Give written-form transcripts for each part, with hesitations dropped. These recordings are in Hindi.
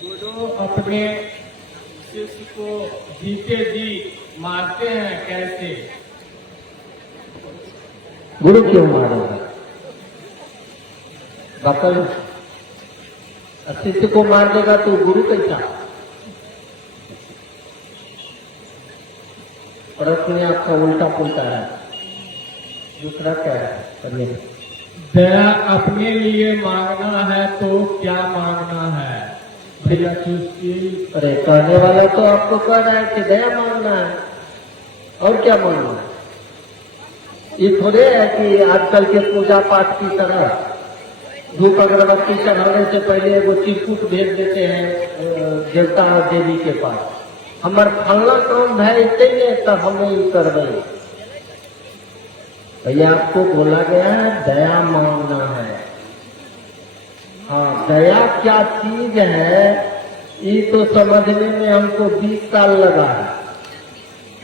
गुरु अपने शिष्य को जीते जी मारते हैं कैसे? गुरु क्यों मारेगा? बकल शिष्य को मार देगा तो गुरु कैसा? प्रश्न आपका उल्टा पुल्टा है। दूसरा क्या है? दया अपने लिए मांगना है तो क्या मांगना है भैया? अरे कहने वाला तो आपको कह रहा है कि दया मांगना है, और क्या मांगना है? ये थोड़े है कि आजकल के पूजा पाठ की तरह धूप अगरबत्ती चढ़ाने से पहले वो चिरकुट भेज देते हैं देवता और देवी के पास। हमार फलना काम है इतने तब हमें ही करवे। भैया आपको बोला गया है दया मांगना है। हाँ, दया क्या चीज है ये तो समझने में हमको 20 साल लगा है।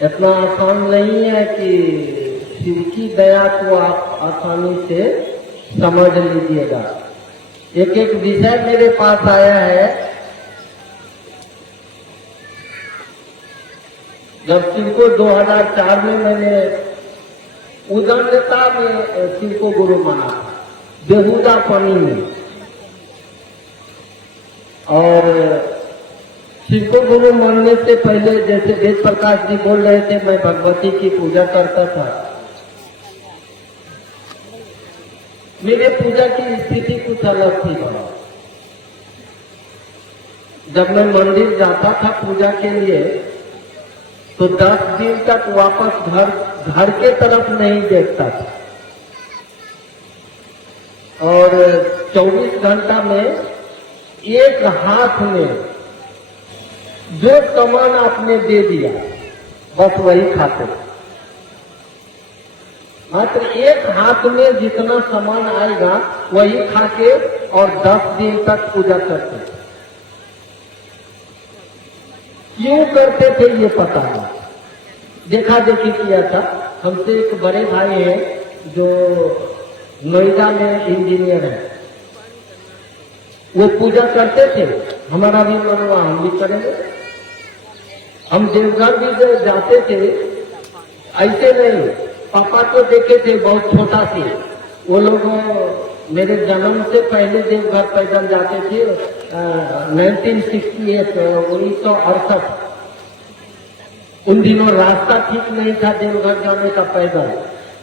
इतना आसान नहीं है कि शिव की दया को आप आसानी से समझ लीजिएगा। एक एक विषय मेरे पास आया है। जब शिव को 2004 में मैंने उदंडता में शिव को गुरु माना, बेहुदा पानी में, और शिव को गुरु मानने से पहले जैसे वेद प्रकाश जी बोल रहे थे मैं भगवती की पूजा करता था। मेरे पूजा की स्थिति कुछ अलग थी। जब मैं मंदिर जाता था पूजा के लिए तो 10 दिन तक वापस घर के तरफ नहीं देखता था, और 24 घंटा में एक हाथ में जो सामान आपने दे दिया बस वही खाते। मात्र एक हाथ में जितना सामान आएगा वही खा के और 10 दिन तक पूजा करते। क्यों करते थे ये पता नहीं। देखा देखी किया था। हमसे एक बड़े भाई हैं जो नोएडा में इंजीनियर है, वो पूजा करते थे। हमारा भी मन हुआ हम भी करेंगे। हम देवघर भी जाते थे, ऐसे नहीं। पापा को देखे थे बहुत छोटा थे वो लोग। मेरे जन्म से पहले देवघर पैदल जाते थे। 1968 1968 उन दिनों रास्ता ठीक नहीं था देवघर जाने का पैदल,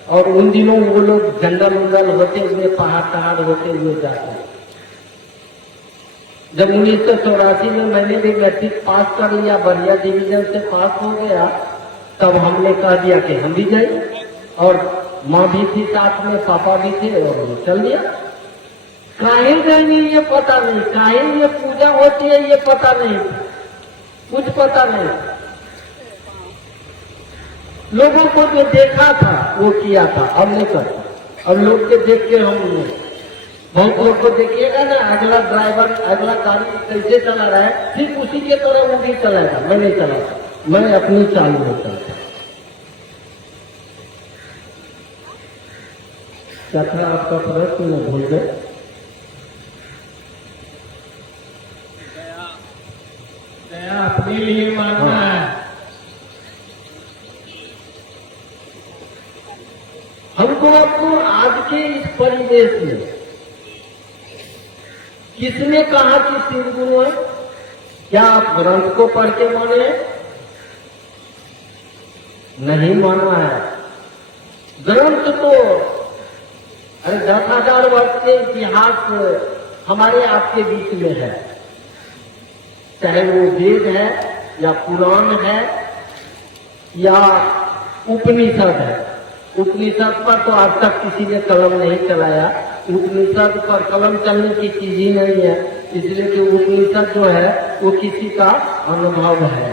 और उन दिनों वो लोग जंगल उंगल होते हुए पहाड़ होते हुए जाते। जब 1984 में मैंने भी मैट्रिक पास कर लिया, बढ़िया डिवीजन से पास हो गया, तब हमने कह दिया कि हम भी जाए, और माँ भी थी साथ में, पापा भी थे, और चल दिया। काहे जाएंगे ये पता नहीं, काहे ये पूजा होती है ये पता नहीं, कुछ पता नहीं। लोगों को जो देखा था वो किया था, अब नहीं करता। अब लोग के देख के हम बहुत लोग को देखिएगा ना, अगला ड्राइवर अगला गाड़ी कैसे चला रहा है ठीक उसी के तरह वो भी चलाएगा। मैं नहीं चलाता, मैं अपनी चाल में चलता। क्या था आपका प्रश्न? मैं भूल गए। दया अपने लिए मांगना है। हमको आपको आज के इस परिवेश में किसने कहा कि शिव गुरु है? क्या आप ग्रंथ को पढ़ के माने? नहीं माना है। ग्रंथ तो 10,000 वर्ष के इतिहास हमारे आपके बीच में है, चाहे वो वेद है या पुराण है या उपनिषद है। उपनिषद पर तो आज तक किसी ने कलम नहीं चलाया। उपनिषद पर कलम चलने की चीज ही नहीं है, इसलिए कि उपनिषद जो है वो किसी का अनुभव है।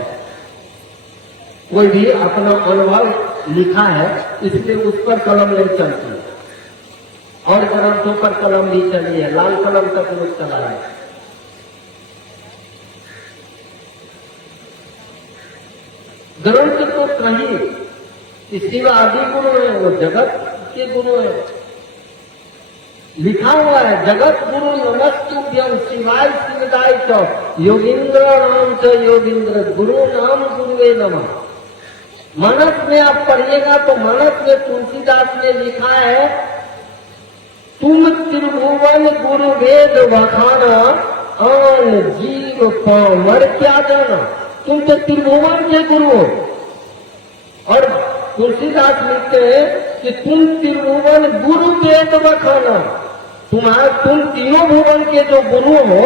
कोई भी अपना अनुभव लिखा है, इसलिए उस पर कलम नहीं चलती। और ग्रंथों पर कलम भी चली है, लाल कलम तक लोग चला है। ग्रंथ तो कहीं शिव आदि गुरु है, वो जगत के गुरु है। लिखा हुआ है, जगत गुरु नमस्तुभ्यम शिवाय शिवदाय च योगींद्र नाम च योगींद्र गुरु नाम गुरुवे नमः। मानस में आप पढ़िएगा तो मानस में तुलसीदास ने लिखा है, तुम त्रिभुवन गुरु वेद वखाना आन जीव पामर क्या जाना। तुम तो त्रिभुवन के गुरु हो। और तुलसीदास लिखते हैं कि तुम त्रिभुवन गुरु वेद वखाना, तुम तीनों भुवन के जो गुरु हो,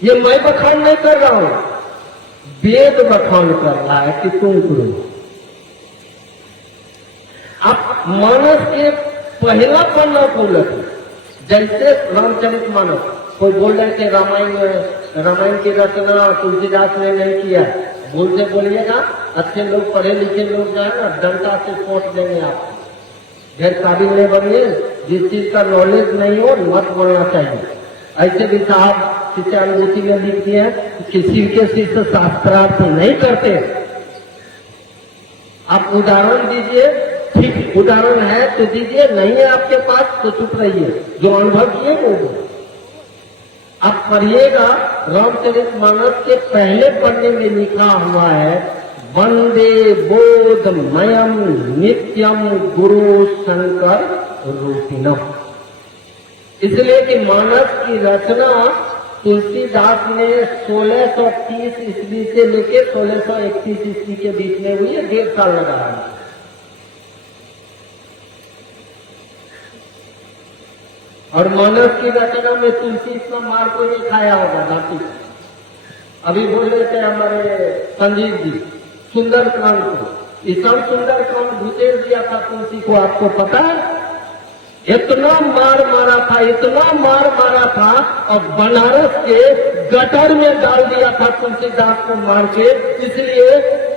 ये मैं बखान नहीं कर रहा हूं, वेद बखान कर रहा है कि तुम गुरु। आप मानस के पहला पन्ना को उलटे, जैसे रामचरितमानस, कोई बोल रहे थे रामायण की रचना तुलसीदास ने नहीं किया, बोलते बोलिएगा, अच्छे लोग पढ़े लिखे लोग जो है ना डंडा से कोट देंगे आपको। फिर काबिल नहीं बनिए, जिस चीज का नॉलेज नहीं हो मत बोलना चाहिए। ऐसे भी साहब शिष्यानुभूति में लिख दिए कि शिव के शिष्य शास्त्रार्थ नहीं करते। आप उदाहरण दीजिए, ठीक उदाहरण है तो दीजिए, नहीं है आपके पास तो चुप रहिए, जो अनुभव किए वो आप पढ़िएगा। रामचरितमानस के पहले पन्ने में लिखा हुआ है, वंदे बोधमयम नित्यम गुरु शंकर रूपिणम। इसलिए कि मानस की रचना तुलसीदास ने 1630 ईस्वी से लेके 1631 ईस्वी के बीच में हुई है, 1.5 साल लगा है। और मानस की रचना में तुलसी इतना मार को नहीं खाया होगा घाटी। अभी बोल रहे थे हमारे संजीव जी सुंदरकांड को, इस सुंदरकांड भूतेर दिया था तुलसी को, आपको पता है? इतना मार मारा था, इतना मार मारा था, और बनारस के गटर में डाल दिया था तुलसीदास को मार के, इसलिए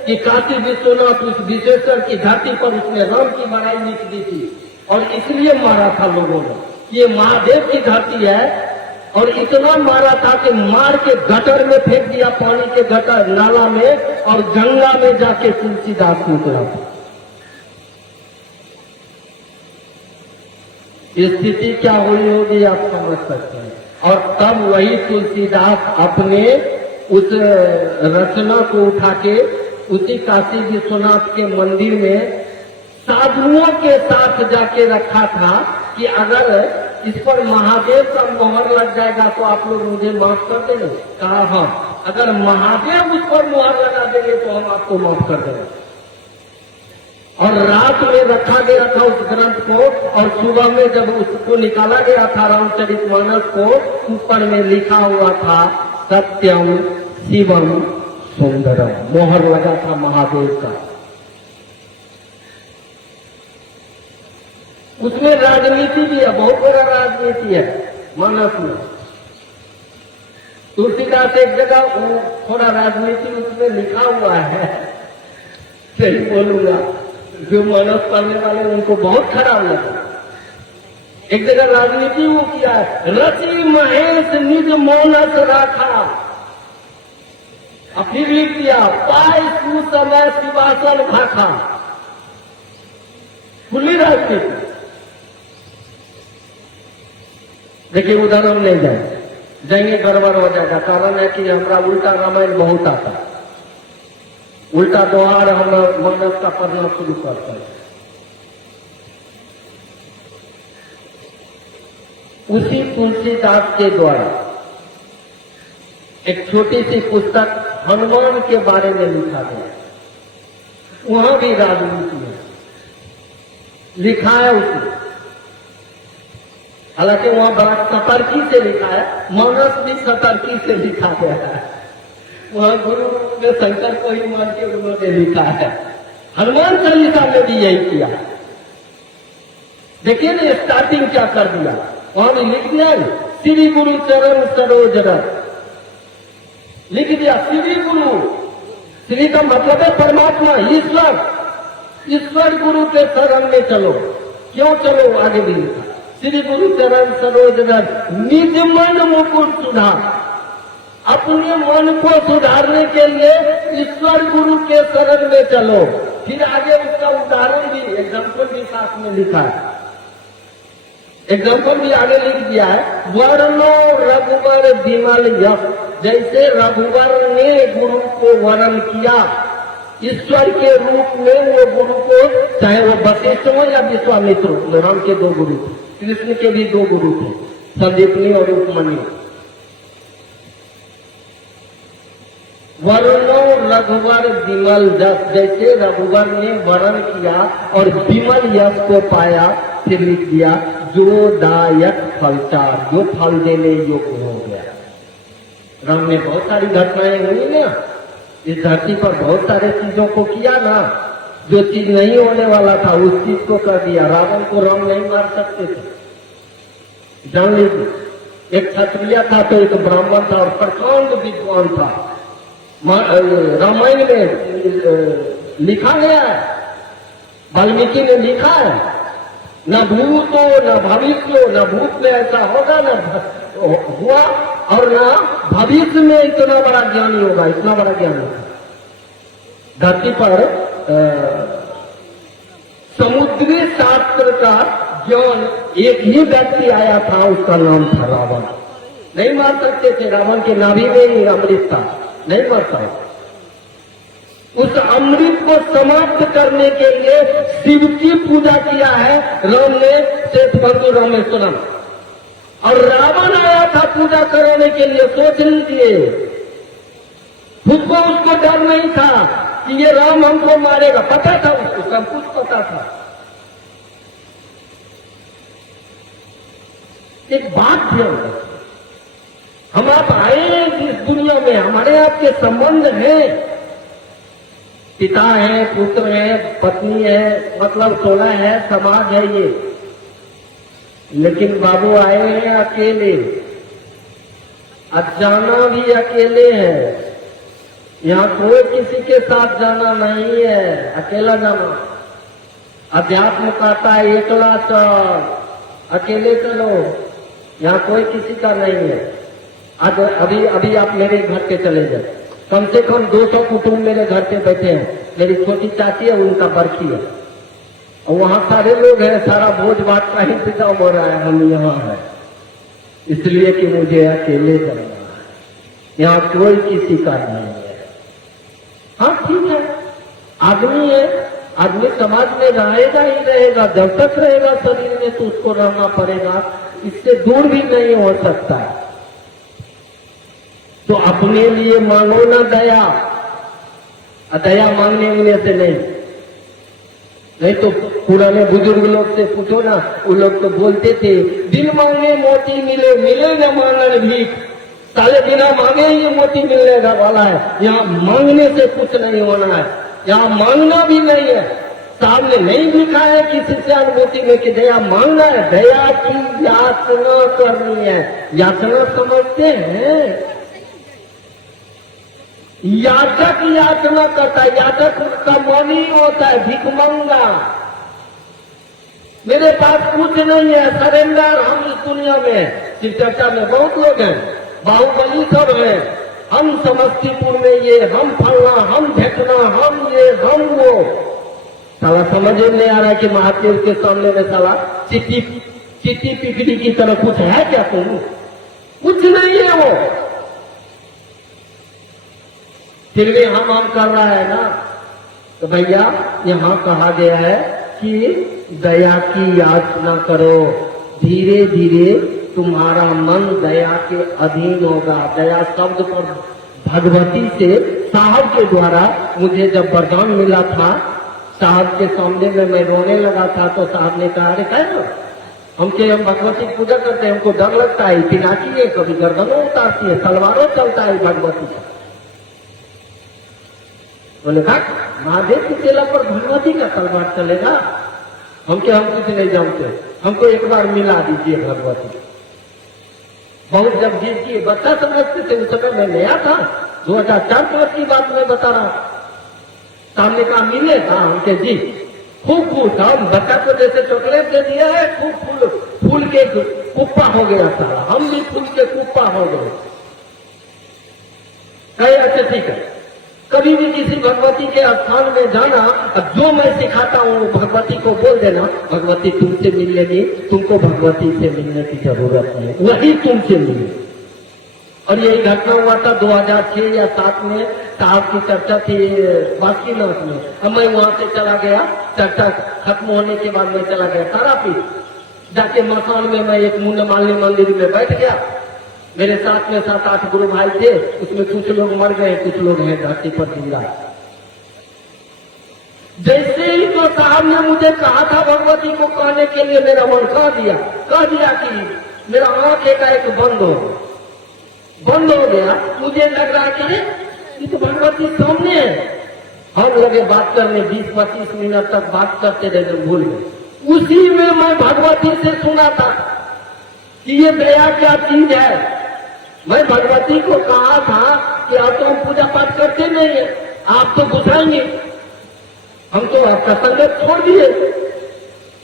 कि काशी विश्वनाथ उस विशेषकर की घाटी पर उसने राम की बड़ाई लिख दी थी, और इसलिए मारा था लोगों ने। ये महादेव की धरती है, और इतना मारा था कि मार के गटर में फेंक दिया, पानी के गटर नाला में, और गंगा में जाके तुलसीदास निकला था। स्थिति क्या हुई होगी आप समझ सकते हैं। और तब वही तुलसीदास अपने उस रचना को उठा के उसी काशी विश्वनाथ के मंदिर में साधुओं के साथ जाके रखा था कि अगर इस पर महादेव का मोहर लग जाएगा तो आप लोग मुझे माफ कर देंगे। कहा हाँ, अगर महादेव उस पर मोहर लगा देंगे तो हम आपको माफ कर देंगे। और रात में रखा गया था उस ग्रंथ को, और सुबह में जब उसको निकाला गया था रामचरितमानस को, ऊपर में लिखा हुआ था सत्यम शिवम सुंदरम, मोहर लगा था महादेव का। उसमें राजनीति भी है, बहुत बड़ा राजनीति है मानस में। तुलसीदास एक जगह थोड़ा राजनीति उसमें लिखा हुआ है, सही बोलूंगा, जो मानस पढ़ने वाले उनको बहुत खराब लगा। एक जगह राजनीति वो किया है, रचि महेश निज मौनस राखा, और फिर लिख दिया पाय सुसमय शिवासन भाखा। खुली राजनीति। देखिए उदाहरण ले जाएंगे गड़बड़ हो जाएगा। कारण है कि हमारा उल्टा रामायण बहुत आता है, उल्टा दोहार हम मानस का पढ़ना शुरू करते हैं। उसी तुलसीदास के द्वारा एक छोटी सी पुस्तक हनुमान के बारे में लिखा गया, वहां भी राजनीति है, लिखा है उसने। हालांकि वहां बड़ा सतर्की से लिखा है, मानस भी सतर्की से लिखा गया है। वहां गुरु ने शंकर को ही मान के उन्होंने लिखा है। हनुमान चालीसा में भी यही किया। देखिए ना स्टार्टिंग क्या कर दिया, वहां भी लिख दिया श्री गुरु चरण सरोज रस, लिख दिया श्री गुरु। श्री का मतलब है परमात्मा, ईश्वर गुरु के शरण में चलो। क्यों चलो, आगे भी लिखा श्री गुरु चरण सरोज रस निज मन मुकुट सुधार। अपने मन को सुधारने के लिए ईश्वर गुरु के शरण में चलो। फिर आगे उसका उदाहरण भी, एग्जाम्पल भी साथ में लिखा है। एग्जाम्पल भी आगे लिख दिया है, वर्णो रघुवर विमल यश। जैसे रघुवर ने गुरु को वर्ण किया, ईश्वर के रूप में वो गुरु को, चाहे वो वशिष्ठ हो या विश्वामित्र हो, राम के दो गुरु थे, कृष्ण के भी दो गुरु थे, संदीपनी और उपमन्यु। वर्णो रघुवर विमल यश, जैसे रघुवर ने वर्ण किया और विमल यश को पाया, फिर लिख दिया जो दायक फलचार, जो फल देने योग्य हो गया। राम ने बहुत सारी घटनाएं हुई ना, इस धरती पर बहुत सारे चीजों को किया ना, जो चीज नहीं होने वाला था उस चीज को कर दिया। रावण को राम नहीं मार सकते थे, जान लीजिए। एक क्षत्रिय था तो एक ब्राह्मण था और प्रकांड विद्वान था। रामायण में लिखा गया है, वाल्मीकि ने लिखा है, न भूत हो न भविष्य हो, न भूत में ऐसा होगा न हुआ और न भविष्य में इतना बड़ा ज्ञानी होगा, इतना बड़ा ज्ञानी होगा। धरती पर समुद्री शास्त्र का ज्ञान एक ही व्यक्ति आया था, उसका नाम था रावण। नहीं मार सकते थे, रावण के नाभि में ही अमृत था, नहीं मरता। उस अमृत को समाप्त करने के लिए शिव की पूजा किया है राम ने, श्वेत बंधु रामेश्वरम। और रावण आया था पूजा कराने के लिए, सोच लीजिए। खुद को उसको डर नहीं था कि ये राम हमको मारेगा, पता था उसको, सब कुछ पता था। एक बात ध्यान रखिए, हम आप आए हैं इस दुनिया में, हमारे आपके संबंध हैं, पिता है, पुत्र है, पत्नी है, मतलब टोला है, समाज है ये। लेकिन बाबू आए हैं अकेले, अब जाना भी अकेले है। यहाँ कोई किसी के साथ जाना नहीं है, अकेला जाना। अध्यात्म कहता है एकला चल, अकेले चलो, यहाँ कोई किसी का नहीं है। आज अभी आप मेरे घर पे चले जाए, कम से कम 200 कुटुंब मेरे घर पे बैठे हैं। मेरी छोटी चाची है, उनका बरखी है, और वहाँ सारे लोग हैं, सारा भोज भात का इंतजाम हो रहा है। हम यहाँ है इसलिए कि मुझे अकेले जाना है, यहाँ कोई किसी का नहीं है। हाँ ठीक है, आदमी है, आदमी समाज में रहेगा ही रहेगा, जब तक रहेगा शरीर में तो उसको रहना पड़ेगा, इससे दूर भी नहीं हो सकता। तो अपने लिए मांगो ना दया, दया मांगने से नहीं तो पुराने बुजुर्ग लोग से पूछो ना, वो लोग तो बोलते थे बिन मांगे मोती मिले, मिले न मांगन भीख। साले बिना मांगे ही मोती मिलने का वाला है। यहाँ मांगने से कुछ नहीं होना है, यहाँ मांगना भी नहीं है। सामने नहीं लिखा है किसी से अनुभूति में कि दया मांगना है, दया की याचना करनी है। याचना समझते हैं, याचक याचना करता है, याचक का मन ही होता है भिखमंगा। मेरे पास कुछ नहीं है, सरेंडर। हम इस दुनिया में शिव चर्चा में बहुत लोग हैं, बाहुबली सब हैं। हम समस्तीपुर में ये, हम फलना, हम ढेकना, हम ये, हम वो। साला समझ नहीं आ रहा है कि महादेव के सामने में साला चिट्टी पिकड़ी की तरह कुछ है क्या? तुम कुछ नहीं है वो, फिर भी हम कर रहा है ना। तो भैया यहाँ कहा गया है कि दया की याचना करो, धीरे धीरे तुम्हारा मन दया के अधीन होगा। दया शब्द पर भगवती से साहब के द्वारा मुझे जब वरदान मिला था, साहब के सामने में मैं रोने लगा था, तो साहब ने कहा अरे क्या ना, हम भगवती की पूजा करते हैं, हमको डर लगता है, पिनाकी है, कभी गर्दनों उतारती है, तलवारों चलता है भगवती का। बोले महादेव की चेला पर भगवती का तलवार चलेगा? हम कुछ नहीं जानते, हमको एक बार मिला दीजिए भगवती। बहुत जब जीत की बच्चा समझते थे, उस समय मैं नया था, 2004-5 की बात मैं बता रहा। सामने का मिले था हमके जी, खूब खुश। हम बच्चा को जैसे चॉकलेट दे दिया है, खूब फूल के कुप्पा हो गया सारा, हम भी फूल के कुप्पा हो गए। कहे अच्छा ठीक है, कभी भी किसी भगवती के स्थान में जाना, अब जो मैं सिखाता हूँ भगवती को बोल देना, भगवती तुमसे मिल लेगी, तुमको भगवती से मिलने की जरूरत नहीं, वही तुमसे मिले। और यही घटना हुआ था 2006 या 7 में, साहब की चर्चा थी बासुकीनाथ में। अब मैं वहां से चला गया, चर्चा खत्म होने के बाद मैं चला गया तारापीठ, जाके मकान में मैं एक मुंड मालिनी मंदिर में बैठ गया। मेरे साथ में 7-8 गुरु भाई थे, उसमें कुछ लोग मर गए, कुछ लोग हैं धरती पर जिंदा। जैसे ही तो साहब ने मुझे कहा था भगवती को कहने के लिए, मेरा मन कह दिया कि मेरा आंख एकाएक बंद हो गया। मुझे लग रहा कि ये तो भगवती सामने है। हम लगे बात करने, 20-25 मिनट तक बात करते रहे, भूल गए। उसी में मैं भगवती से सुना था कि ये दया क्या चीज है। मैं भगवती को कहा था कि आप तो हम पूजा पाठ करते नहीं है, आप तो बुझाएंगे, हम तो आपका संगत छोड़ दिए।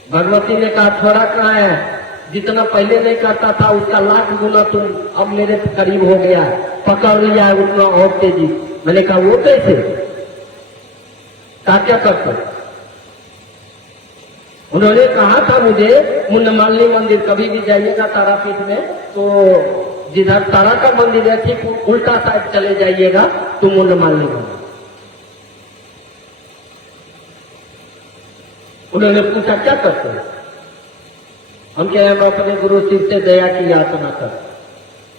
भगवती ने कहा थोड़ा कहाँ है, जितना पहले नहीं करता था उसका लाख गुना तुम अब मेरे करीब हो गया है, पकड़ लिया है उतना और तेजी। मैंने कहा वो कैसे, क्या करते? उन्होंने कहा था मुझे, मुंड मालिनी मंदिर कभी भी जाइएगा तारापीठ में, तो जिधर तारा का मंदिर है ठीक उल्टा साइड चले जाइएगा तो मुंड मालिनी मंदिर। उन्होंने पूछा क्या करते हैं? हम कहे हम अपने गुरु शिव से दया की याचना कर।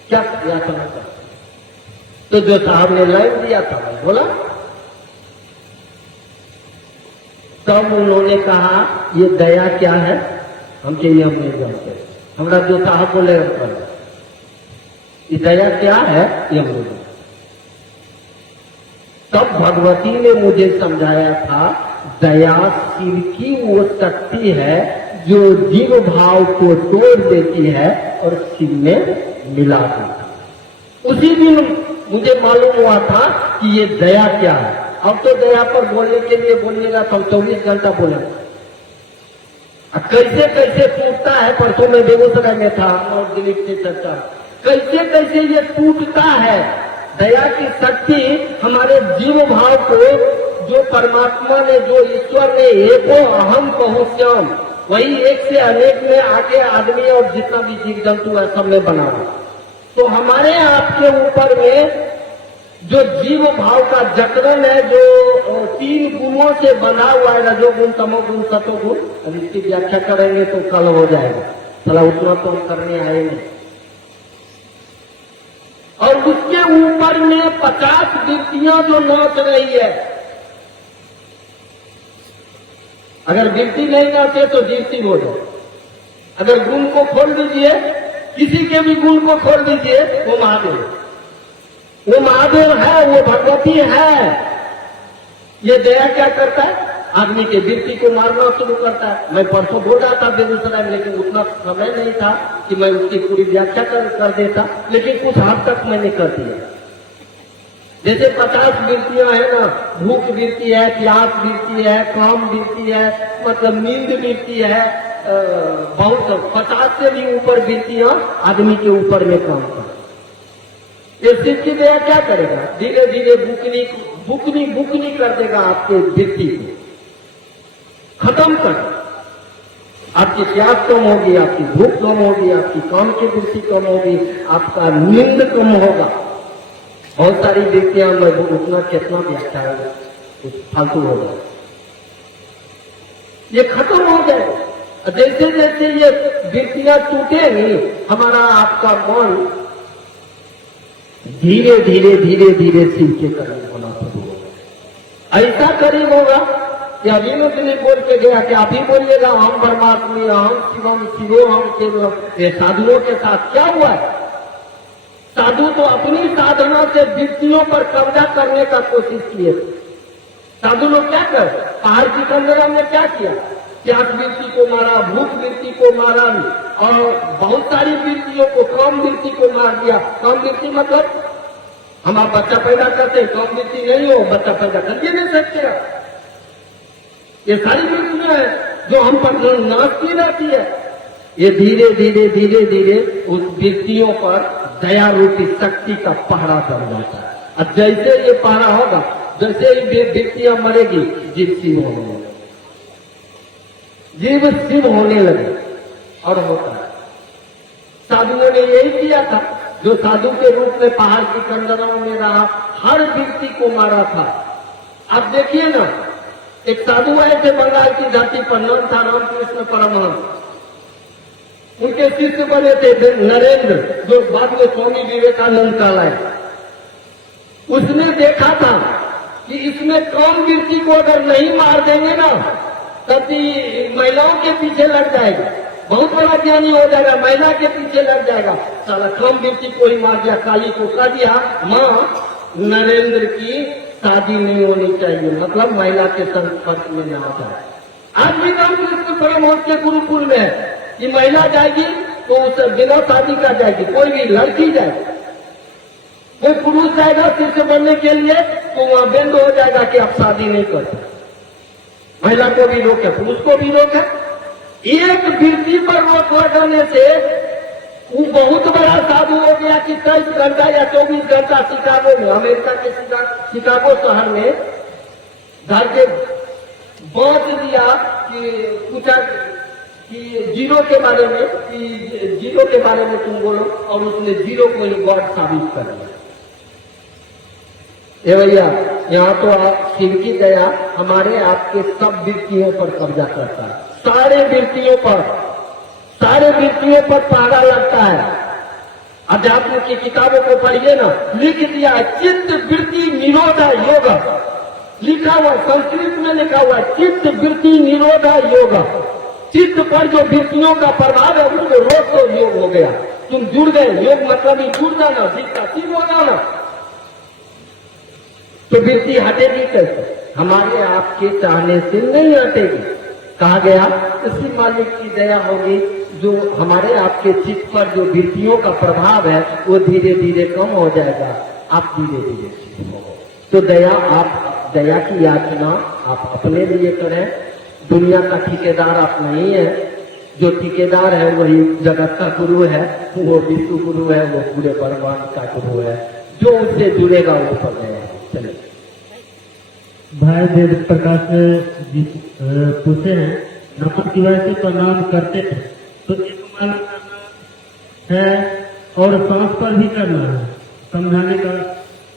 क्या याचना कर? तो जो साहब ने लाइन दिया था मैं बोला, तब उन्होंने कहा ये दया क्या है, हम कहिए हम नहीं जानते। हमारा जो साहब बोले ये दया क्या है ये हम नहीं जानते। तब भगवती ने मुझे समझाया था दया शिव की वो शक्ति है जो जीव भाव को तोड़ देती है और शिव में मिला देती। उसी दिन मुझे मालूम हुआ था कि ये दया क्या है। अब तो दया पर बोलने के लिए बोलिएगा तो हम 24 घंटा बोलेंगे। कैसे कैसे टूटता है, परसों में बेगूसराय में था और दिलीप से चर्चा, कैसे कैसे ये टूटता है। दया की शक्ति हमारे जीव भाव को, जो परमात्मा ने, जो ईश्वर ने एको अहम बहुश्याम, वही एक से अनेक में आके आदमी और जितना भी जीव जंतु है सब में बना हुआ। तो हमारे आपके ऊपर में जो जीव भाव का जकड़न है, जो 3 गुणों से बना हुआ है, रजोगुण, तमोगुण, सतोगुण, अब इसकी व्याख्या करेंगे तो कल हो जाएगा, चला उतना तो हम करने आए नहीं। और उसके ऊपर में 50 वृत्तियां जो नाच रही है, अगर वृत्ति नहीं नाचे तो जीवती हो जाए। अगर गुण को खोल दीजिए, किसी के भी गुण को खोल दीजिए, वो महादेव, वो महादेव है, वो भगवती है। ये दया क्या करता है, आदमी के वृत्ति को मारना शुरू करता है। मैं परसों बोल रहा था बेगूसराय में, लेकिन उतना समय नहीं था कि मैं उसकी पूरी व्याख्या कर देता, लेकिन कुछ हद तक मैंने कर दिया। जैसे 50 वृत्तियां है ना, भूख वृत्ति है, प्यास वृत्ति है, काम वृत्ति है, मतलब नींद वृत्ति है, बहुत 50 से भी ऊपर वृत्तियां आदमी के ऊपर में काम कर। ये शिव की दया क्या करेगा, धीरे धीरे बुकनी कर देगा आपके वृत्ति को, खत्म कर। आपकी प्यास कम होगी, आपकी भूख कम होगी, आपकी काम की वृत्ति कम होगी, आपका नींद कम होगा। बहुत सारी वृत्तियां में उतना कितना व्याख्या है, कुछ फालतू हो जाए, ये खत्म हो जाए। जैसे जैसे ये वृत्तियां टूटेंगी, हमारा आपका मन धीरे धीरे धीरे धीरे शिव के करीब होना शुरू होगा। ऐसा करीब होगा कि अभी में दिलीप बोल के गया कि आप ही बोलिएगा हम परमात्मी, हम शिवम शिवो हम केवलम। ये साधुओं के साथ क्या हुआ है, साधु तो अपनी साधना से वृत्तियों पर कब्जा करने का कोशिश किए। साधु लोग क्या कर, पहाड़ की कंदरा में क्या किया, प्यास वृत्ति को मारा, भूख वृत्ति को मारा, और बहुत सारी वृत्तियों को, काम वृत्ति को मार दिया। काम वृत्ति मतलब हम आप बच्चा पैदा करते हैं, काम वृत्ति नहीं हो, बच्चा पैदा करके नहीं सकते। ये सारी वृत्तियां हैं जो हम पर नाश की रहती है। ये धीरे धीरे धीरे धीरे उस वृत्तियों पर दया रूपी शक्ति का पहरा चल जाता है। और जैसे ये पहरा होगा, जैसे ही व्यक्तियां मरेगी जीव शिव होने लगे, जीव शिव होने लगे। और होता है, साधुओं ने यही किया था। जो साधु के रूप में पहाड़ की कंदरों में रहा, हर व्यक्ति को मारा था। आप देखिए ना, एक साधु आए थे बंगाल की घाटी पर, नाम था रामकृष्ण परमहंस। उनके शिष्य बने थे नरेंद्र, जो बाद में स्वामी विवेकानंद कहलाए। उसने देखा था कि इसमें कौन व्यक्ति को अगर नहीं मार देंगे ना, तब महिलाओं के पीछे लग जाएगा, बहुत बड़ा ज्ञानी हो जाएगा, महिला के पीछे लग जाएगा। साला कम व्यक्ति को ही मार दिया। काली को कह दिया, माँ नरेंद्र की शादी नहीं होनी चाहिए, मतलब महिला के संपर्क में न आ जाए। आज भी रामकृष्ण परमहंस के गुरुकुल में है कि महिला जाएगी तो उसे बिना शादी का जाएगी, कोई भी लड़की जाएगी। कोई पुरुष जाएगा शिष्य बनने के लिए तो वहां बंद हो जाएगा कि आप शादी नहीं करते। महिला को भी रोक है, पुरुष को भी रोक है। एक व्यक्ति पर रोक लगाने से वो बहुत बड़ा साधु हो गया कि 23 घंटा या 24 घंटा शिकागो में, अमेरिका के शिकागो शहर में घर के बांट दिया कि पूछा कि जीरो के बारे में, कि जीरो के बारे में तुम बोलो, और उसने जीरो को ही गॉड साबित कर दिया। ए भैया, यहाँ तो आप शिव की दया हमारे आपके सब व्यक्तियों पर कब्जा करता है, सारे व्यक्तियों पर पहरा लगता है। अध्यात्म की किताबों को पढ़िए ना, लिख दिया है चित्त वृत्ति निरोध योग, लिखा हुआ संस्कृत में लिखा हुआ है चित्त वृत्ति निरोध योग। चित्त पर जो वृत्तियों का प्रभाव है उसको रोक तो योग हो गया, तुम जुड़ गए। योग मतलब ही जुड़ जाना, जिसका शिव हो जाना। तो वृत्ति हटेगी कैसे? हमारे आपके चाहने से नहीं हटेगी। कहा गया इसी मालिक की दया होगी, जो हमारे आपके चित्त पर जो वृत्तियों का प्रभाव है वो धीरे धीरे कम हो जाएगा, आप धीरे धीरे ठीक हो। तो दया, आप दया की याचना आप अपने लिए करें। दुनिया का ठेकेदार आप नहीं है, जो ठेकेदार है वही जगत का गुरु है, वो विश्व गुरु है, वो पूरे ब्रह्मांड का गुरु है। जो उससे जुड़ेगा वो पर गया। चलिए भाई वेद प्रकाश जी पूछे हैं, नमः शिवाय से प्रणाम करते हैं तो एक माला करना है और सांस पर भी करना है, समझाने का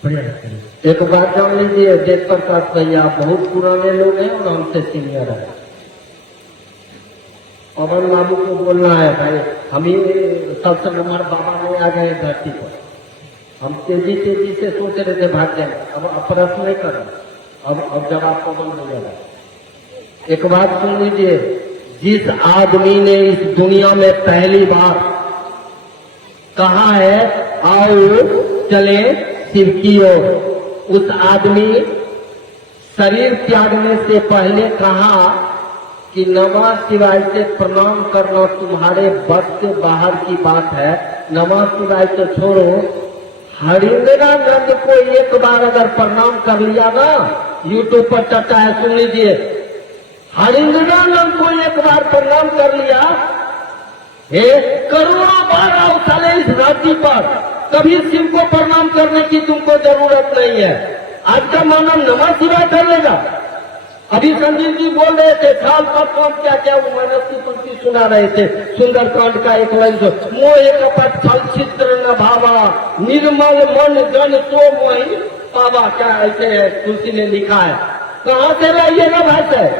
प्रयास करें। एक बात जान लीजिए, वेद प्रकाश भैया बहुत पुराने लोग हैं और हमसे सीनियर है। पवन बाबू को बोलना है भाई, हम ही सबसे नंबर बाबा में आ गए धरती पर। हम तेजी से सोच रहे थे भाग जाए, अब प्रश्न नहीं कर, अब जवाब पवन हो जाएगा। एक बात सुन लीजिए, जिस आदमी ने इस दुनिया में पहली बार कहा है आओ चले शिव की ओर, उस आदमी शरीर त्यागने से पहले कहा कि नमः शिवाय से प्रणाम करना तुम्हारे बस से बाहर की बात है। नमः शिवाय तो छोड़ो, हरिंद्रानंद को एक बार अगर प्रणाम कर लिया ना, यूट्यूब पर चर्चा है सुन लीजिए, हरिंद्रानंद को एक बार प्रणाम कर लिया, करोड़ों बार आओ साले इस धरती पर, कभी शिव को प्रणाम करने की तुमको जरूरत नहीं है। आज का मानव नमः शिवाय कर लेगा। अभी संजीव जी बोल रहे थे साल पर कौन क्या क्या मनस की पंक्ति सुना रहे थे, सुंदरकांड का एक लाइन, मोह कपट छल छिद्र न भावा, निर्मल मन जन सो मोहि पावा। क्या ऐसे है, तुलसी ने लिखा है। कहाँ से लाइएगा भाई साहब,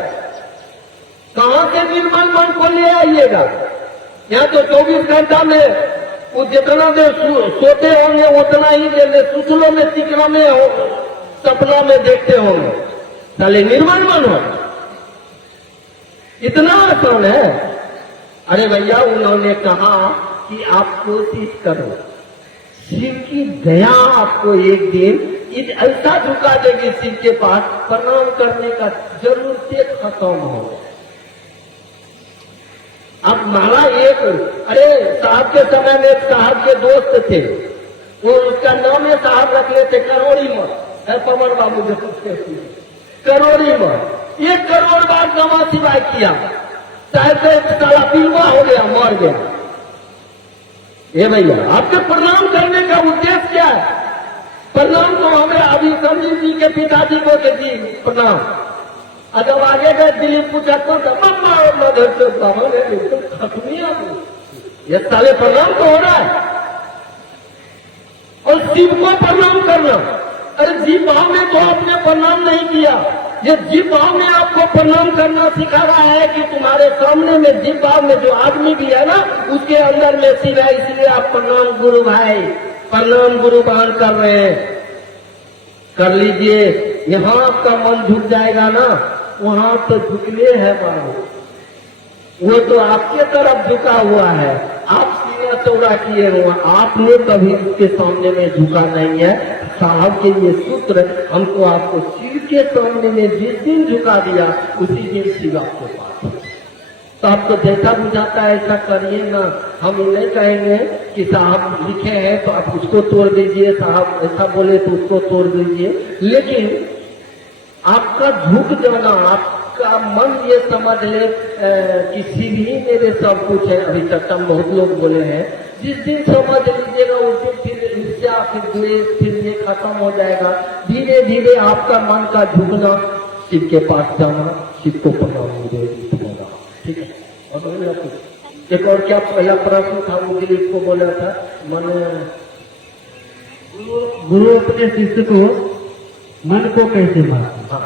कहाँ से निर्मल मन को ले आइएगा? यहाँ तो 24 घंटा में वो जितना देर सोते होंगे उतना ही देर सुसलों में चिकना में हो, सपना में देखते होंगे। साले निर्मल मन हो, इतना आसान है। अरे भैया, उन्होंने कहा कि आप कोशिश करो, शिव की दया आपको एक दिन ऐसा झुका देगी शिव के पास, प्रणाम करने का जरूरत खत्म हो। अब माला एक, अरे साहब के समय में एक साहब के दोस्त थे, वो उसका नाम है साहब रख लेते करोड़ी मत है, पवन बाबू जो करोड़ी मत। 1 करोड़ बार नमः शिवाय किया, चाहे तो साला पीवा हो गया, मर गया। ये भैया, आपके प्रणाम करने का उद्देश्य क्या है? प्रणाम तो हमें अभी संजीव जी के पिताजी को के दी प्रणाम। और जब आगे गए दिलीप पूछा तो मम्मा मदर से बाबा ने बिल्कुल खत्म ये साले प्रणाम तो हो रहा है। और शिव को प्रणाम करना, अरे जीव भाव ने तो आपने प्रणाम नहीं किया। ये जीव भाव ने आपको प्रणाम करना सिखा रहा है कि तुम्हारे सामने में जीव भाव में जो आदमी भी है ना उसके अंदर में शिव है, इसलिए आप प्रणाम गुरु भाई, प्रणाम गुरु बहन कर रहे हैं। कर लीजिए। यहाँ आपका मन झुक जाएगा ना, वहां तो झुकने है बाबू, वो तो आपके तरफ झुका हुआ है। आप सीना चौड़ा किए हुआ, आपने कभी उसके सामने में झुका नहीं है। साहब के ये सूत्र हमको आपको शिव के सामने में जिस दिन झुका दिया उसी दिन शिव आपके पास है। तो आपको जैसा बुझाता है ऐसा करिए ना। हम नहीं कहेंगे कि साहब लिखे हैं तो आप उसको तोड़ दीजिए, साहब ऐसा बोले तो उसको तोड़ दीजिए। लेकिन आपका झुक जाना, आपका मन ये समझ ले कि शिव ही मेरे सब कुछ है। अभी चर्चा में बहुत लोग बोले हैं, जिस दिन समझ लीजिएगा उस दिन फिर ईर्ष्या, फिर द्वेष, फिर ये खत्म हो जाएगा। धीरे धीरे आपका मन का झुकना, शिव के पास जाना, शिव को प्रणाम होगा। ठीक है। और एक और क्या पहला प्रश्न था वो दिलीप को बोला था, मन गुरु अपने शिष्य को मन को कैसे मारते? हाँ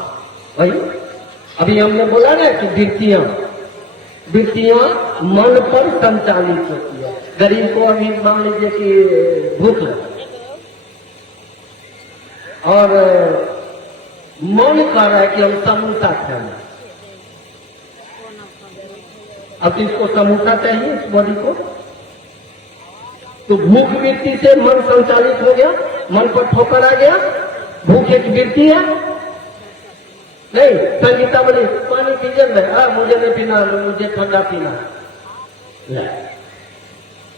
भाई, अभी हमने बोला ना कि वृत्तियां मन पर संचालित होती है। गरीब को अभी मान लीजिए कि भूख लगी और मन कर रहा है कि हम समोसा खाएं। अब इसको समोसा चाहिए इस बॉडी को, तो भूख वृत्ति से मन संचालित हो गया, मन पर ठोकर आ गया। भूख एक वृत्ति है नहीं। संगीता बोली पानी पीजिए में, मुझे नहीं पीना, मुझे ठंडा पीना।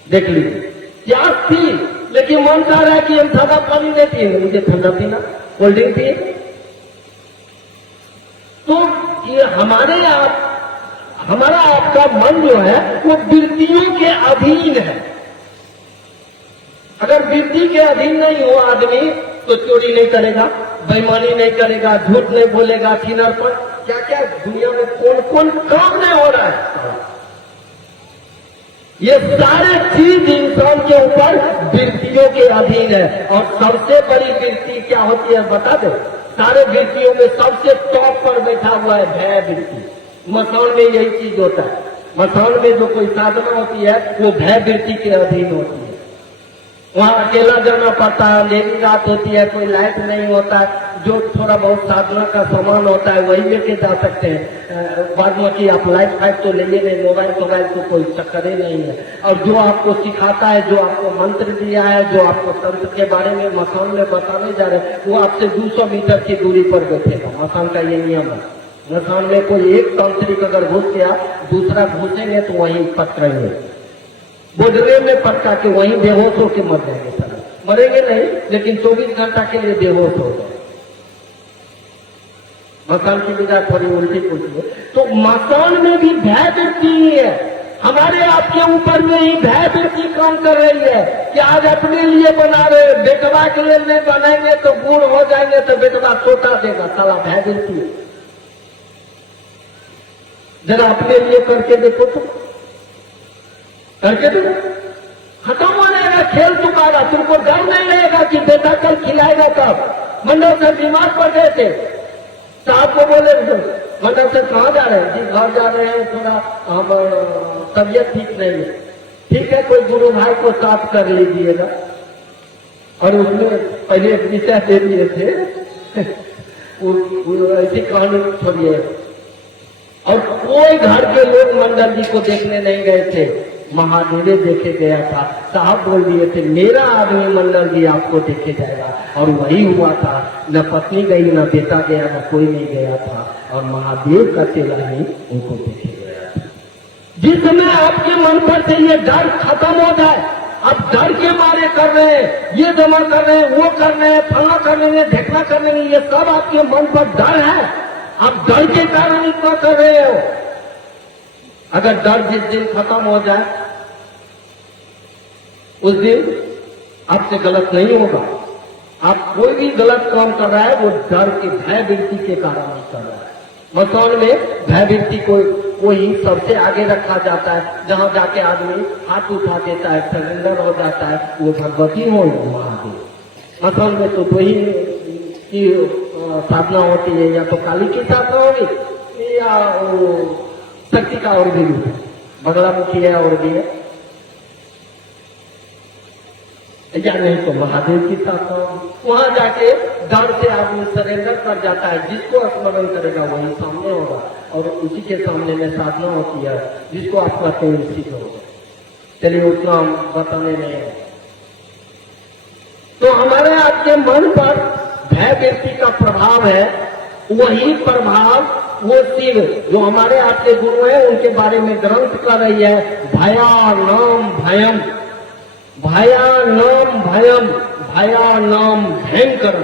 देख लीजिए प्यास थी लेकिन मन चाह रहा है कि हम सादा पानी नहीं पिएंगे, मुझे ठंडा पीना, कोल्ड ड्रिंक पिए। तो ये हमारा आपका मन जो है वो वृत्तियों के अधीन है। अगर वृत्ति के अधीन नहीं हो आदमी तो चोरी नहीं करेगा, बेईमानी नहीं करेगा, झूठ नहीं बोलेगा, किनार पर क्या क्या दुनिया में कौन कौन काम नहीं हो रहा है। ये सारे चीज इंसान के ऊपर वृत्तियों के अधीन है। और सबसे बड़ी वृत्ति क्या होती है बता दो? सारे वृत्तियों में सबसे टॉप पर बैठा हुआ है भय वृत्ति। मसान में यही चीज होता है। मसान में जो कोई साधना होती है वो भय वृत्ति के अधीन होती है। वहाँ अकेला जाना पड़ता है, अंधेरी रात होती है, कोई लाइट नहीं होता है, जो थोड़ा बहुत साधना का सामान होता है वही लेके जा सकते हैं। बाद में कि आप लाइट फाइट तो लेंगे नहीं, मोबाइल तो कोई चक्कर ही नहीं है। और जो आपको सिखाता है, जो आपको मंत्र दिया है, जो आपको तंत्र के बारे में मसान में बताने जा रहे हैं, वो आपसे 200 मीटर की दूरी पर बैठेगा। मसान का ये नियम है। मसान में कोई एक तांत्रिक अगर घुस गया, दूसरा घुसेंगे तो वहीं पकड़ेंगे, बोझने में पटका के वहीं बेहोश होकर मर जाएंगे। सारा मरेंगे नहीं लेकिन 24 घंटा के लिए बेहोश हो गए। मसान की विदा थोड़ी उल्टी पुलटी है। तो मसान में भी भय वृत्ति ही है। हमारे आपके ऊपर में ही भय वृत्ति काम कर रही है कि आज अपने लिए बना रहे, बेटवा के लिए नहीं बनाएंगे तो बूढ़ हो जाएंगे तो बेटवा सोता देगा। साला भय वृत्ति। जरा अपने लिए करके देखो तो, करके देखो, खत्म हो जाएगा खेल तुम्हारा। तुमको डर नहीं रहेगा कि बेटा कल खिलाएगा तब। मंडल से बीमार पड़ गए थे, साहब को बोले मंडल से कहाँ जा रहे हैं? जी घर जा रहे हैं, थोड़ा हम तबियत ठीक नहीं है। ठीक है, कोई गुरु भाई को साथ कर लीजिएगा। और उसने पहले एक विषय दे दिए थे ऐसी कहानी छोड़िए। और कोई घर के लोग मंडल जी को देखने नहीं गए थे, महादेव देखे गया था। साहब बोल दिए थे मेरा आदमी मंडल जी आपको देखे जाएगा। और वही हुआ था। न पत्नी गई, न बेटा गया, न कोई नहीं गया था। और महादेव का चेला ही उनको देखे गया था। जिस समय आपके मन पर से ये डर खत्म हो जाए, अब डर के मारे कर रहे हैं, ये जमा कर रहे हैं, वो कर रहे हैं, फला कर रहे हैं, ढेकना कर रहे हैं, ये सब आपके मन पर डर है। आप डर के कारण इतना कर रहे हो। अगर डर जिस दिन खत्म हो जाए उस दिन आपसे गलत नहीं होगा। आप कोई भी गलत काम कर रहा है वो डर के भय वृत्ति के कारण नहीं कर रहा है। मसान में भय वृत्ति को ही सबसे आगे रखा जाता है। जहाँ जाके आदमी हाथ उठा देता है, सरेंडर हो जाता है, वो भगवती हो महादेव। मसान में तो वही की साधना होती है, या तो काली की साधना होगी या शक्ति का और भी बगलामुखी है और भी है, या नहीं तो महादेव की साधना होगी। वहां जाके डर से आदमी सरेंडर कर जाता है। जिसको स्मरण करेगा वही सामने होगा, और उसी के सामने में साधना होती है जिसको आप कहते हैं उसी को होगा। चलिए उतना हम बताने नहीं है। तो हमारे आपके मन पर भय व्यक्ति का प्रभाव है, वही प्रभाव वो शिव जो हमारे आपके गुरु हैं उनके बारे में ग्रंथ कर रही है। भयानाम भयम, भयानाम भयम, भयानाम भयंकर।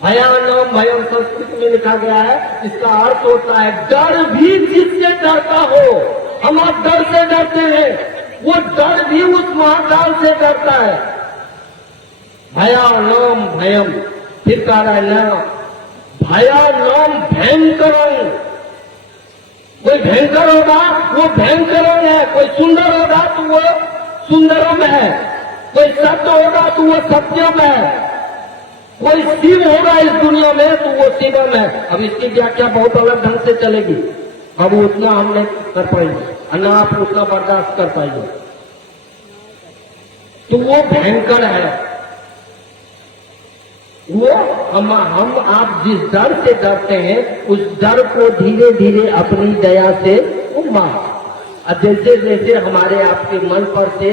भयानाम भयम संस्कृत में लिखा गया है, इसका अर्थ होता है डर भी जिससे डरता हो। हम आप डर से डरते हैं, वो डर भी उस महाकाल से डरता है। भयानाम भयम, फिर कह रहा है ना भयानाम भयंकरम। कोई भयंकर होगा वो भयंकरम है, कोई सुंदर होगा तो वो सुंदरम है, कोई सत्य होगा तो वो सत्यम है, कोई शिव होगा इस दुनिया में तो वो शिवम है। अब इसकी व्याख्या बहुत अलग ढंग से चलेगी, अब उतना हम नहीं कर पाएंगे, ना आप उतना बर्दाश्त कर पाएंगे। तो वो भयंकर है। वो हम आप जिस डर से डरते हैं उस डर को धीरे धीरे अपनी दया से वो मार। अब जैसे जैसे हमारे आपके मन पर से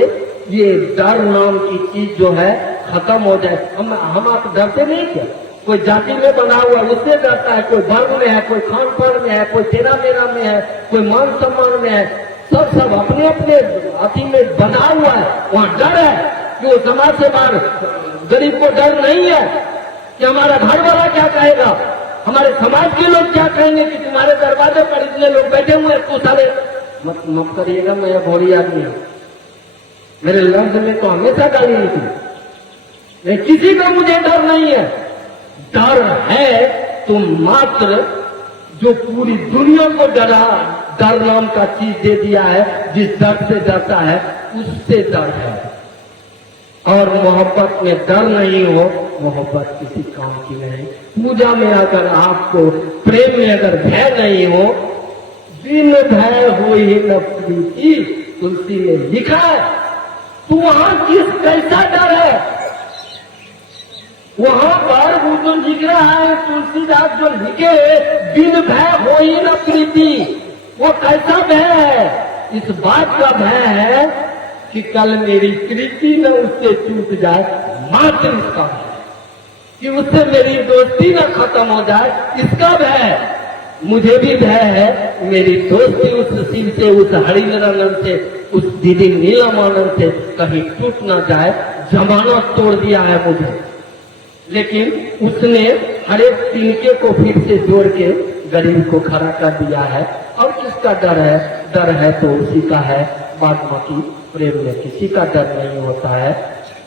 ये डर नाम की चीज जो है खत्म हो जाए, हम आप डरते नहीं क्या? कोई जाति में बना हुआ उससे डरता है, कोई वर्ग में है, कोई खान पान में है, कोई तेरा मेरा में है, कोई मान सम्मान में है, सब अपने अपने अति में बना हुआ है। वहाँ डर है कि वो समाज से बाहर। गरीब को डर नहीं है कि हमारा घर वाला क्या कहेगा, हमारे समाज के लोग क्या कहेंगे कि तुम्हारे दरवाजे पर इतने लोग बैठे हुए हैं, तो साले मत करिएगा, मैं भोरी आदमी हूं, मेरे लफ्ज में तो हमेशा गाली निकली। किसी का मुझे डर नहीं है। डर है तो मात्र जो पूरी दुनिया को डर नाम का चीज दे दिया है, जिस डर से डरता है उससे डर है। और मोहब्बत में डर नहीं हो, मोहब्बत किसी काम की नहीं। पूजा में अगर आपको प्रेम में अगर भय नहीं हो, बिन भय हो ही न प्रीति, तुलसी ने लिखा है। तो वहां कैसा डर है? वहां पर वो जो लिख रहा है तुलसीदास जो लिखे बिन भय हो ही न प्रीति, वो कैसा भय है? इस बात का भय है कि कल मेरी प्रीति न उससे टूट जाए, मात्र इसका भय कि उससे मेरी दोस्ती न खत्म हो जाए, इसका भय है। मुझे भी भय है मेरी दोस्ती उस शिव से, उस हरिनारायण से, उस दीदी नीलमानंद से कहीं टूट ना जाए। जमाना तोड़ दिया है मुझे, लेकिन उसने हर एक तिनके को फिर से जोड़ के गरीब को खड़ा कर दिया है। और किसका डर है? डर है तो उसी का है। बाद बाकी प्रेम में किसी का डर नहीं होता है,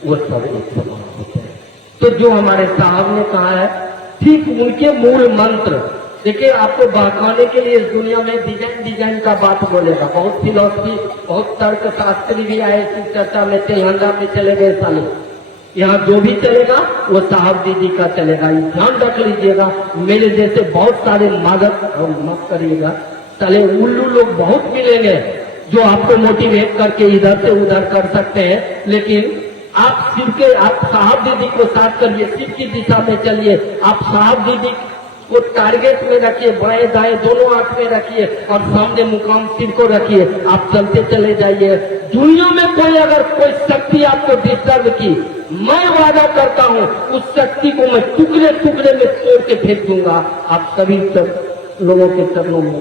वो सब एक समान होते हैं। तो जो हमारे साहब ने कहा है, ठीक उनके मूल मंत्र। देखिए, आपको बहकाने के लिए इस दुनिया में डिजाइन का बात बोलेगा। बहुत फिलॉसफी, बहुत तर्क शास्त्री भी आए इस चर्चा में, तेलंगा में चले गए साले। यहाँ जो भी चलेगा वो साहब दीदी का चलेगा। ये ध्यान रख लीजिएगा। मेरे जैसे बहुत सारे मत करिएगा, साले उल्लू लोग बहुत मिलेंगे जो आपको मोटिवेट करके इधर से उधर कर सकते हैं। लेकिन आप आप साहब दीदी को साथ करिए, शिव की दिशा में चलिए। आप साहब दीदी को टारगेट में रखिए, बाएं दाएं दोनों हाथ में रखिए और सामने मुकाम शिव को रखिए। आप चलते चले जाइए। दुनिया में कोई अगर कोई शक्ति आपको डिस्टर्ब की, मैं वादा करता हूँ उस शक्ति को मैं टुकड़े टुकड़े में तोड़ के फेंक दूंगा। आप सभी लोगों के चरणों में